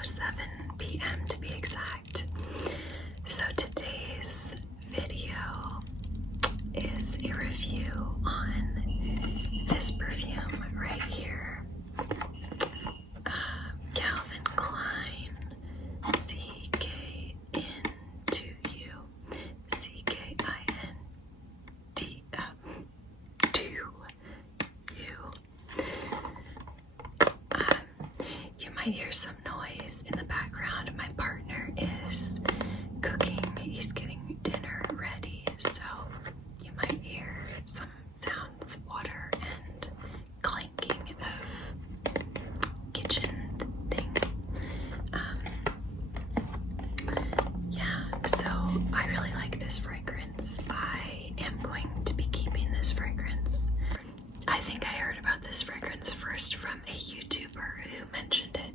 8:07 p.m. to be exact. So today's video is a review on this perfume right here. Calvin Klein CKIN2U. CKIN2U. You might hear some noise in the background. My partner is cooking. He's getting dinner ready, so you might hear some sounds, water and clanking of kitchen things. Yeah, so I really like this fragrance. I am going to be keeping this fragrance. I think I heard about this fragrance first from a YouTuber who mentioned it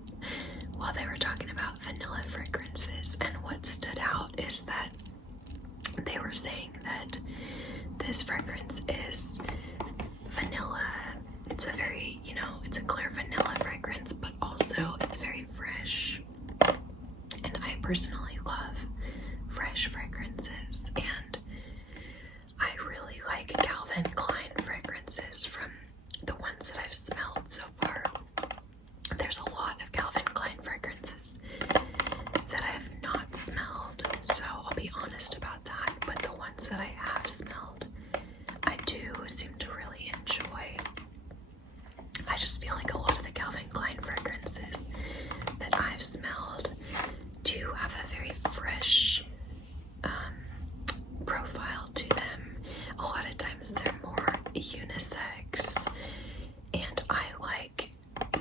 while they were talking about vanilla fragrances, and what stood out is that they were saying that this fragrance is vanilla. It's a very, it's a clear vanilla fragrance, but also it's very fresh. And I personally love fresh fragrances, and I really like Calvin Klein fragrances from the ones that I've smelled so far. There's a lot of Calvin Klein fragrances that I have not smelled, so I'll be honest about that, but the ones that I have smelled, I do seem to really enjoy. I just feel like a lot of the Calvin Klein fragrances that I've smelled do have a very fresh profile to them. A lot of times they're more unisex, and I like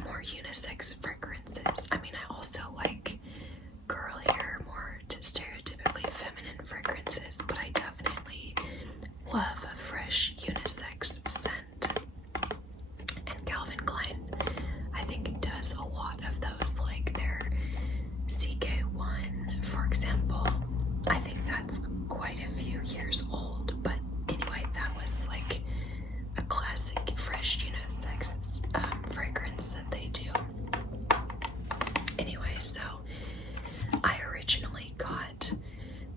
more unisex fragrances. I mean, I also like girlier, more stereotypically feminine fragrances, but I definitely love a fresh unisex scent. And Calvin Klein, I think, does a lot of those, like their CK1, for example. I think that's quite a few years old, but anyway, that was like a classic fresh unisex fragrance that they do. Anyway, so I originally got,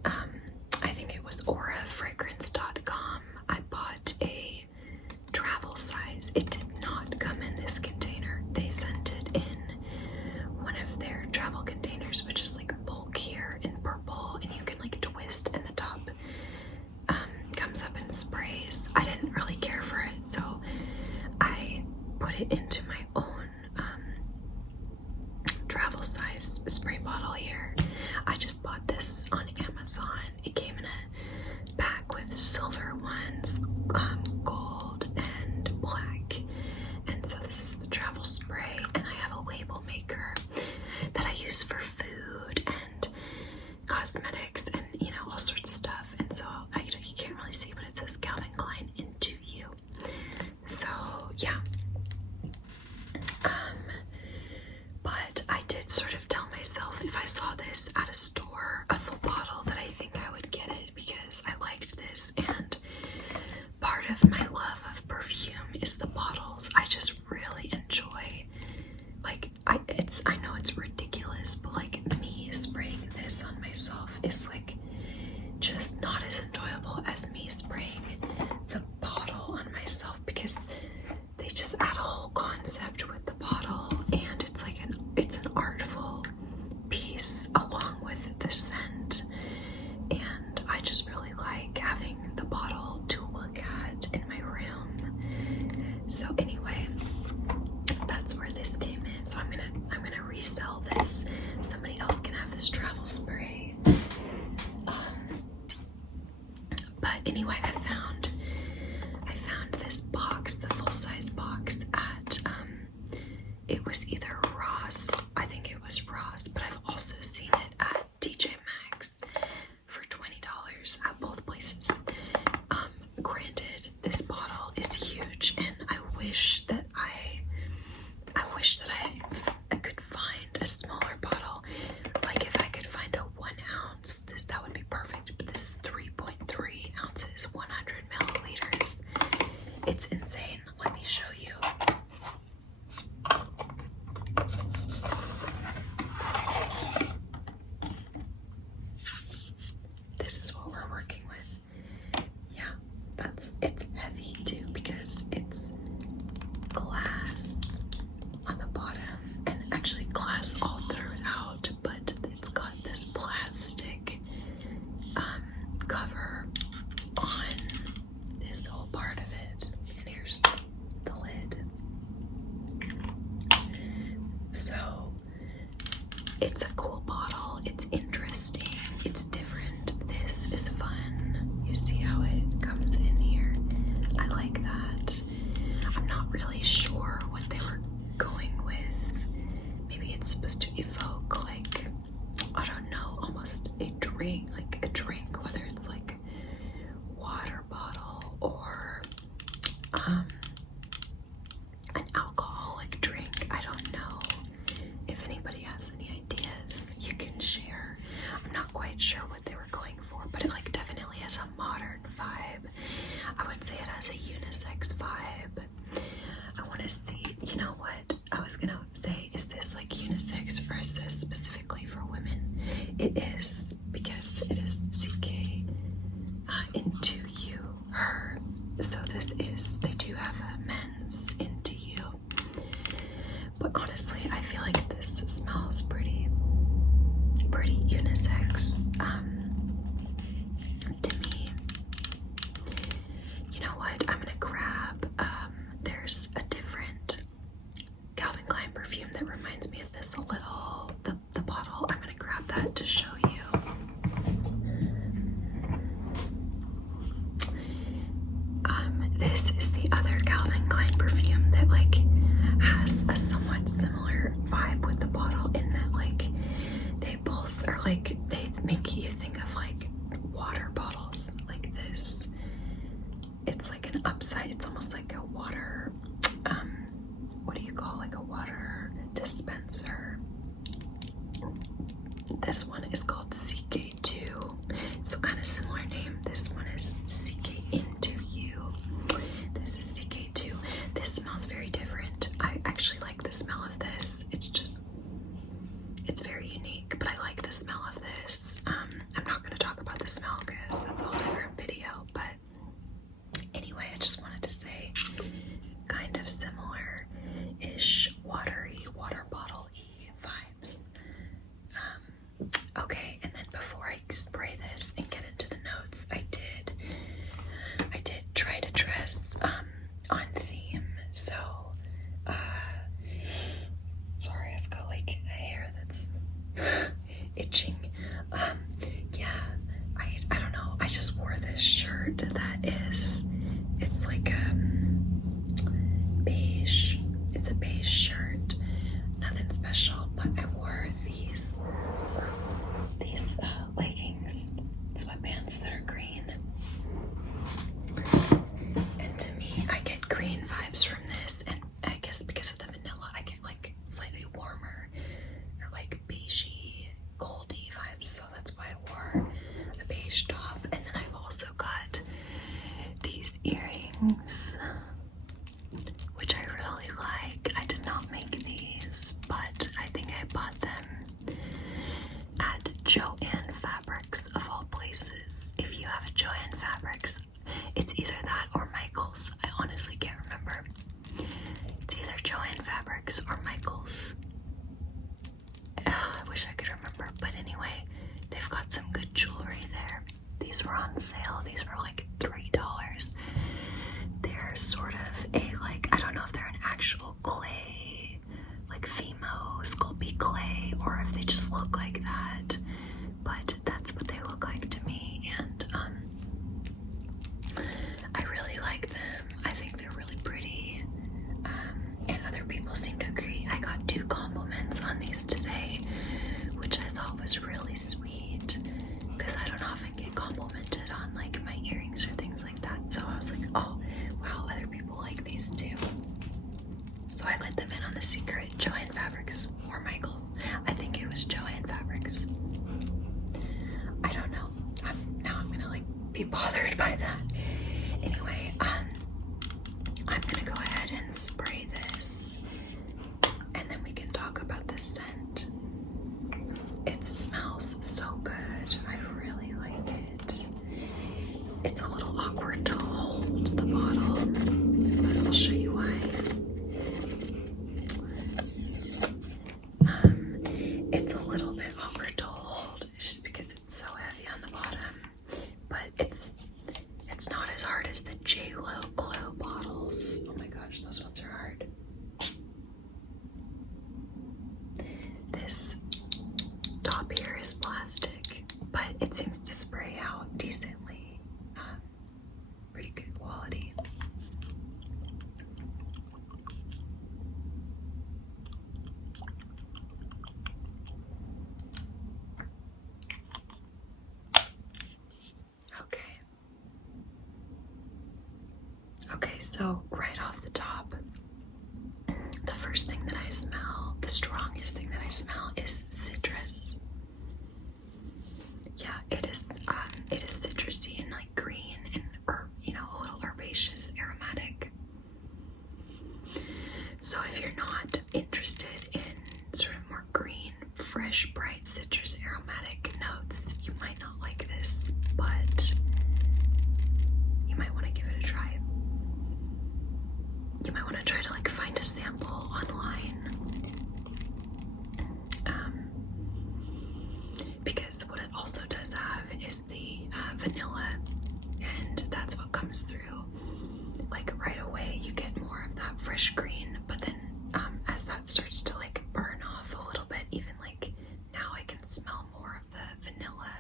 I think it was aurafragrance.com. I bought a travel size. It did not come in this container. They sent it in one of their travel containers, which is like bulkier in purple, and you can like twist, and the top comes up in sprays. I didn't really care for it, so I put it into my own travel size spray bottle here. I just bought this on Amazon. It came in a pack with silver ones, gold and black, and so this is the travel spray, and I have a label maker that I use for food and cosmetics and all sorts of stuff. And so you can't really see, but it says Calvin Klein IN2U. So yeah, but I did sort of tell myself, if I saw this at a store, a full bottle, that I think I would get it because I liked this. And part of my love of perfume is the bottles. I just really enjoy, like, I know it's ridiculous, but like me spraying this on myself is like just not as enjoyable as me spraying the bottle on myself, because they just add a whole concept with the bottle, and it's like it's an artful piece along with the scent, and I just really like having the bottle to look at in my room. So anyway, that's where this came in. So I'm gonna resell this. Somebody else can have this travel spray. But anyway, I found this box, the full-size box, at it was either Ross. I think it was Ross, but I've also seen it at TJ Maxx for $20 at both places. Granted, this bottle is huge, and I wish that I could find a smaller bottle. Like if I could find a 1 ounce, that would be perfect. But this is 3.3 ounces, 100 milliliters. It's insane. Let me show you. it's heavy too because it's glass on the bottom and actually glass all throughout, but it's got this plastic cover on this whole part of it. And here's the lid. So it's a cool bottle. It's interesting. It's different. This is fun. You see how it comes in here? I like that. I'm not really sure what they were going with. Maybe it's supposed to evoke, like, I don't know, almost a drink, whether it's like water bottle or an alcoholic drink. I don't know. If anybody has any ideas, you can share. I'm not quite sure what they were going for, but it like definitely has a modern vibe. I would say it has a unisex vibe. I want to see, you know what I was gonna say, is this like unisex versus specifically for women? It is, because it is CK IN2U her. So this is, they do have a men's IN2U. But honestly, I feel like this smells pretty unisex to me. You know what? I'm gonna grab, there's a different Calvin Klein perfume that reminds me of this a little, the bottle. I'm gonna grab that to show you. This is the other Calvin Klein perfume that like has a somewhat similar vibe with the bottle, in that like they both are like, they make you think of like water bottles like this. It's like an upside, it's almost like a water, what do you call, like a water dispenser. This one is called CK2, so kind of similar name. This one is CK IN2U. This is CK2. This smells very different. I actually like the smell of this. It's just, it's very unique, but I like the smell of this. I'm not going to talk about the smell because that's a whole different video, but anyway, I just wanted to say kind of similar-ish watery, water bottle-y vibes. Okay, and then before I spray this and get into the notes, I did try to dress on theme. So sorry, I've got like a hair that's itching. Yeah, I don't know. I just wore this shirt that is, it's like beige. It's a beige shirt. Nothing special, but I wore these leggings, sweatpants that are green. And to me, I get green vibes from this, and I guess because of the vanilla, I get like slightly warmer or like beigey, goldy vibes. So that's why I wore a beige top. And then I've also got these earrings, which I really like. I did not make these, but I think I bought them at Joann Fabrics of all places. If you have a Joann Fabrics, it's either that or Michael's. I honestly can't remember. It's either Joann Fabrics or Michael's. I wish I could remember, but anyway, they've got some good jewelry there. These were on sale. These were like $3. They're sort of a, like, I don't know if they're an actual clay, like Fimo, Sculpey clay, or if they just look like that, but that's what they look like to me. And I really like them. I think they're really pretty, and other people seem to agree. I got 2 compliments on these today, which I thought was really sweet, because I don't often get complimented on like my earrings or things like that. So I was like, oh wow, other people like these too. So I let them in on the secret. Joann Fabrics or Michael's. I think it was Joann Fabrics. I don't know. Now I'm gonna like be bothered by that. Anyway, I'm gonna go ahead and spray this, and then we can talk about the scent. It smells so good. I really like it. It's a little little awkward to hold the bottle, but I'll show you why. It's a little bit awkward to hold just because it's so heavy on the bottom, but it's not as hard as the J.Lo Glow bottles. Oh my gosh, those ones are hard. This top here is plastic, but it seems to spray out decently. Pretty good quality. Okay, so right off the top, the first thing that I smell, the strongest thing that I smell is citrus. Yeah, it is citrusy and like green and a little herbaceous, aromatic. So if you're not interested in sort of more green, fresh, bright citrus aromatic notes, you might not like this, but you might want to give it a try. You might want to try to like find a sample online. Because what it also does have is the vanilla, and that's what comes through. Like right away, you get more of that fresh green, but then as that starts to like burn off a little bit, even like now I can smell more of the vanilla.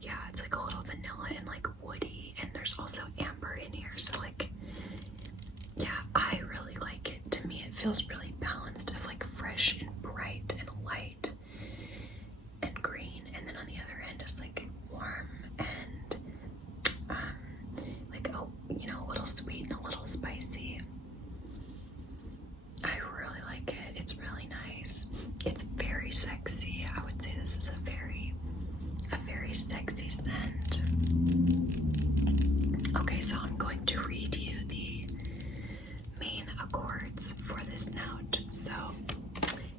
Yeah, it's like a little vanilla and like woody, and there's also amber in here, so like, yeah, I really like it. To me, it feels really balanced of like fresh and bright and light and green, and then on the other end it's like warm and like a little sweet and a little spicy. I really like it. It's really nice. It's very sexy. I would say this is a very sexy scent. Okay, so I'm going to read you the main accords for this note. So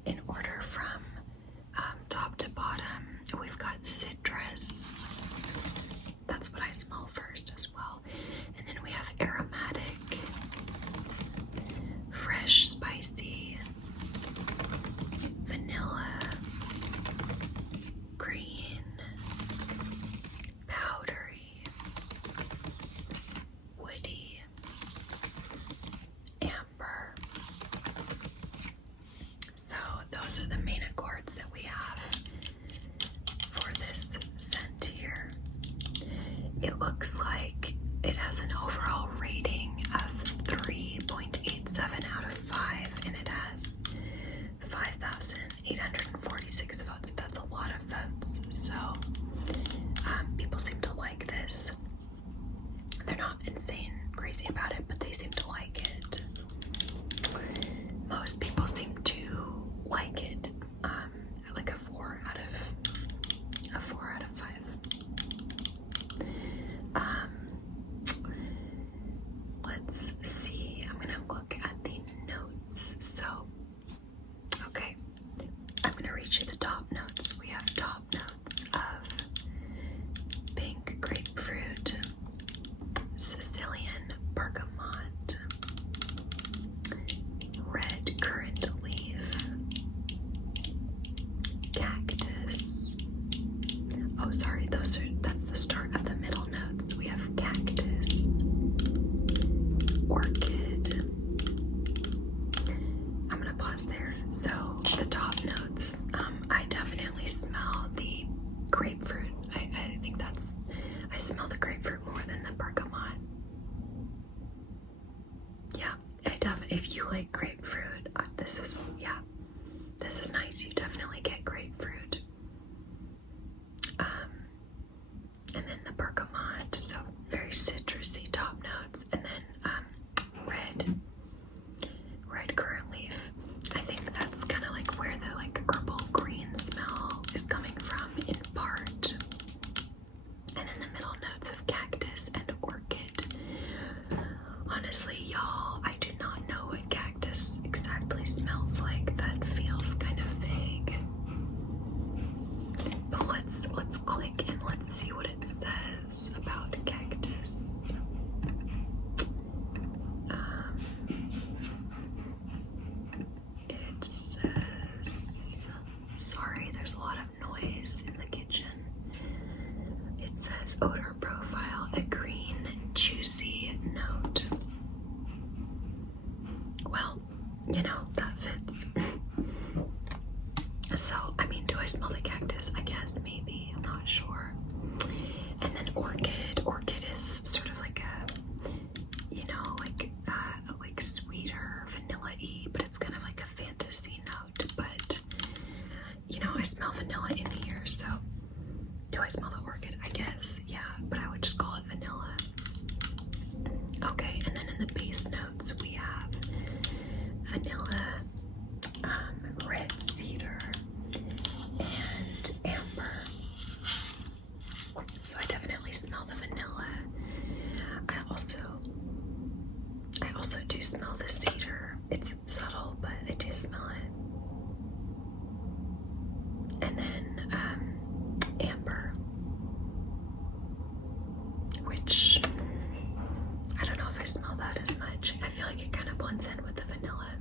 in order from top to bottom, we've got citrus. That's what I smell first as well. And then we have aromatic, fresh, spicy, vanilla, green, powdery, woody, amber. So those are the main accords that we have for this scent here. It looks like it has an overall rating of 3.87 out of 5, and it has 5,846 votes. That's a lot of votes. So people seem to like this. They're not insane crazy about it, but they seem to like it. Most people seem to like it. Like a 4 out of 5. Let's see. I'm gonna look at the notes. So, okay, I'm gonna read you the top notes. We have top notes of pink grapefruit, Sicilian bergamot, red currant leaf, cactus. Oh, sorry, that's the start of the middle notes. We have cactus, orchid. I'm gonna pause there. So the top notes, I definitely smell the grapefruit. I think I smell the grapefruit more than the bergamot. Yeah, if you like grapefruit, this is nice. You definitely get grapefruit. And then the bergamot, so very citrusy top notes, and then red currant leaf. I think that's kind of like where the like herbal green smell is coming from in part. And then the middle notes of cactus and orchid. Honestly, y'all, I do not know what cactus exactly smells like. That feels kind of vague. But let's click and let's see what it says about also do smell the cedar. It's subtle, but I do smell it. And then amber, which I don't know if I smell that as much. I feel like it kind of blends in with the vanilla.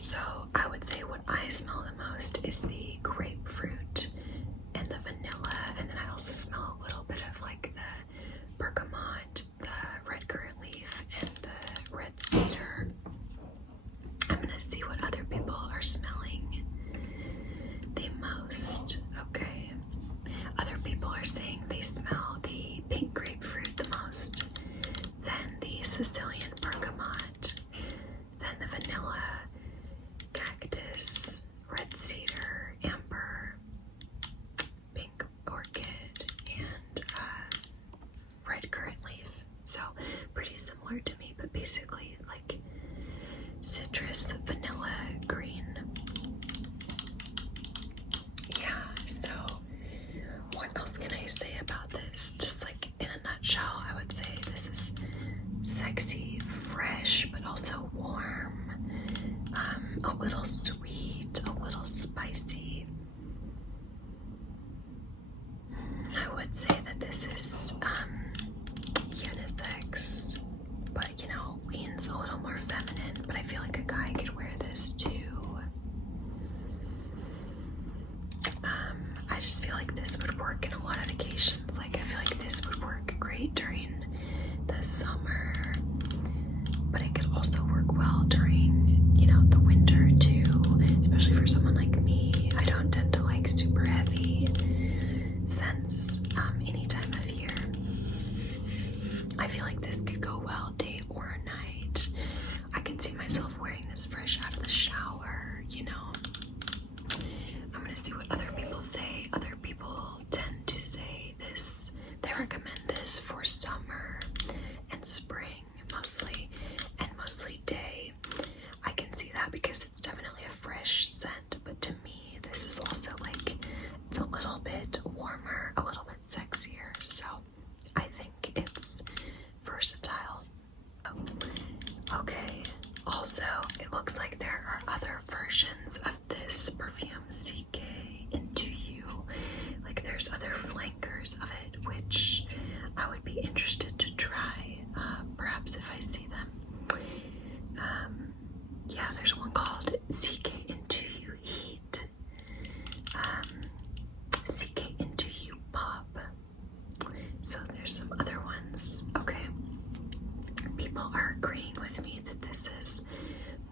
So I would say what I smell the most is the grapefruit and the vanilla, and then I also smell a little bit of like the bergamot, the red currant leaf, and the red cedar. I'm gonna see what other people are smelling the most. Okay. Other people are saying they smell the pink grapefruit the most, then the Sicilian bergamot, then the vanilla, cactus, red cedar, amber, pink orchid, and red currant leaf. So pretty similar to me, but basically like citrus, vanilla, green. Yeah, so what else can I say about this? Just like in a nutshell, I would say this is sexy, fresh, but also warm, a little sweet, a little spicy. I would say that this is unisex, but you know, leans a little more feminine, but I feel like a guy could wear this too. I just feel like this would work in a lot of occasions. Like I feel like this would work great during the summer, but it could also work well during, you know, the winter too, especially for someone like me. I don't tend to like super heavy scents any time of year. I feel like this could go well day or night. I can see myself wearing this fresh out of the shower, you know. I'm gonna see what other people say. Other people tend to say this, they recommend this for summer and spring mostly, and mostly day. I can see that because it's definitely a fresh scent, but to me this is also like, it's a little bit warmer, a little bit sexier, so I think it's versatile. Okay, also it looks like there are other versions of this perfume, CK IN2U. Like there's other flankers of it, which I would be interested to try, perhaps if I see them. Yeah, there's one called CK IN2U Heat, CK IN2U Pop. So there's some other ones. Okay, people are agreeing with me that this is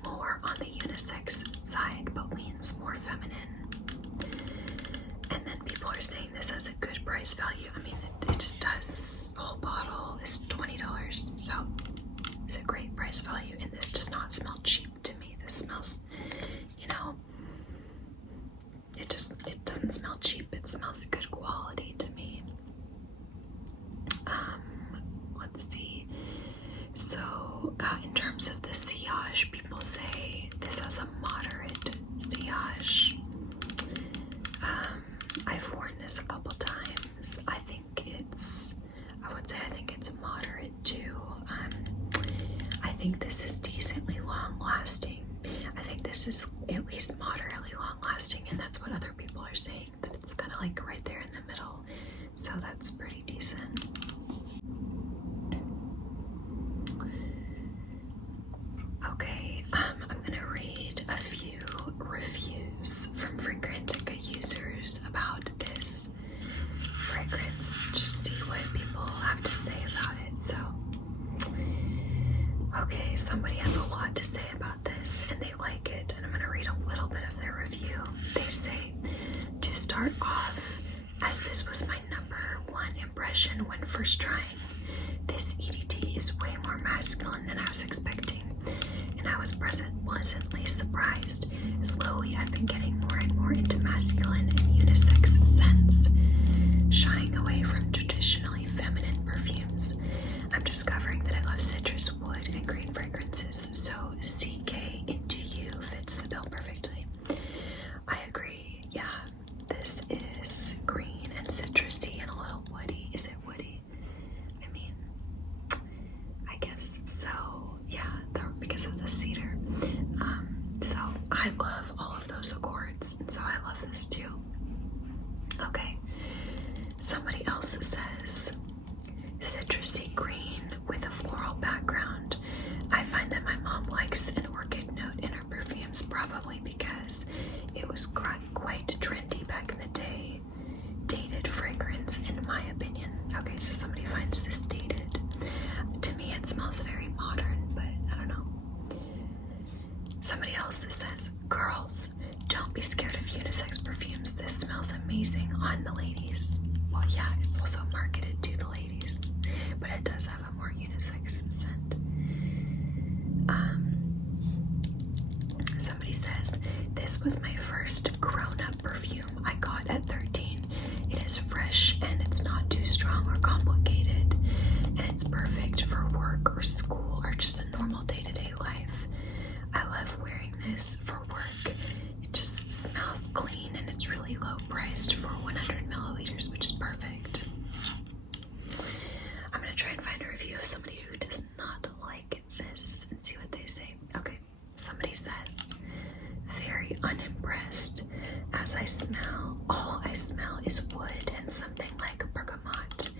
more on the unisex side, but leans more feminine. And then people are saying this has a good price value. I mean, it just does. This whole bottle is $20, so it's a great price value. And this does not smell cheap to me. This smells, you know, it doesn't smell cheap. It smells good quality to me. Let's see. So in terms of the sillage, people say this has a moderate sillage. I've worn this a couple times. I think it's moderate too. I think this is decently long lasting. I think this is at least moderately long lasting, and that's what other people are saying, that it's kind of like right there in the middle. So that's pretty decent. Okay, I'm gonna read a few reviews from Fragrantica users about this fragrance, just see what people have to say about it. So, okay, somebody has a lot to say about this and they like it, and I'm gonna read a little bit of their review. They say, to start off, as this was my #1 impression when first trying, this EDT is way more masculine than I was expecting, and I was pleasantly surprised. Slowly, I've been getting more and more into masculine and unisex scents, shying away from traditionally feminine perfumes. I'm discovering that I love citrus, wood, and green fragrances, so CK IN2U fits the bill perfectly. I agree, yeah, this is green and citrusy and a little woody. Is it woody? I mean, harmonious. So yeah, because of the cedar. So I love all of those accords, and so I love this too. Okay, somebody else says citrusy green with a floral background. I find that my mom likes an orchid note in her perfumes, probably because it was quite trendy back in the day. Dated fragrance, in my opinion. Okay, so somebody finds this dated. To me, it smells very modern, but I don't know. Somebody else says, girls, don't be scared of unisex perfumes. This smells amazing on the ladies. Well, yeah, it's also marketed to the ladies, but it does have a more unisex scent. Somebody says, this was my first grown-up perfume I got at 13. It is fresh and it's not too strong or complicated, and it's perfect for work or school or just a normal day-to-day life. I love wearing this for work. It just smells clean and it's really low priced for 100 milliliters, which is perfect. I'm gonna try and find a review of somebody who does not like this and see what they say. Okay, somebody says, very unimpressed. As I smell, all I smell is wood and something like bergamot.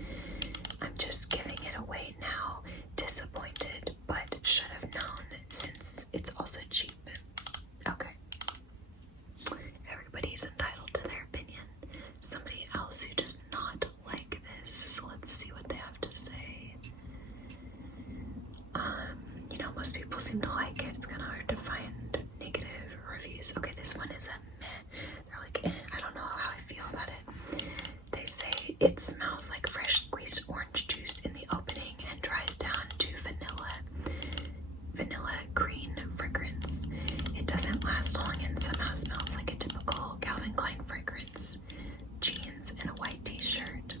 I'm just giving it away now. Disappointed, but should have known since it's also cheap. Okay. Everybody's entitled to their opinion. Somebody else who does not like this. Let's see what they have to say. Most people seem to like it. It's kind of hard to find negative reviews. Okay, this one is a meh. They're like, I don't know how I feel about it. They say it smells like fresh squeezed orange juice in the opening and dries down to vanilla green fragrance. It doesn't last long and somehow smells like a typical Calvin Klein fragrance. Jeans and a white t-shirt.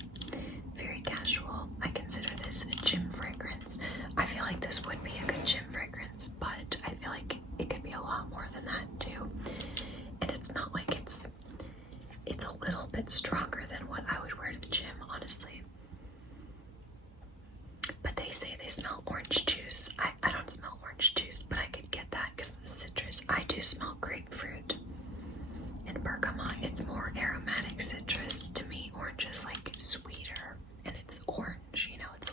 Very casual. I consider this a gym fragrance. I feel like this would be a good gym fragrance, but I feel like it could be a lot more than that too. And it's not like it's a little bit stronger than what I would wear to the gym, honestly. But they say they smell orange juice. I don't smell orange juice, but I could get that because of the citrus. I do smell grapefruit and bergamot. It's more aromatic citrus. To me, orange is like sweeter, and it's orange, it's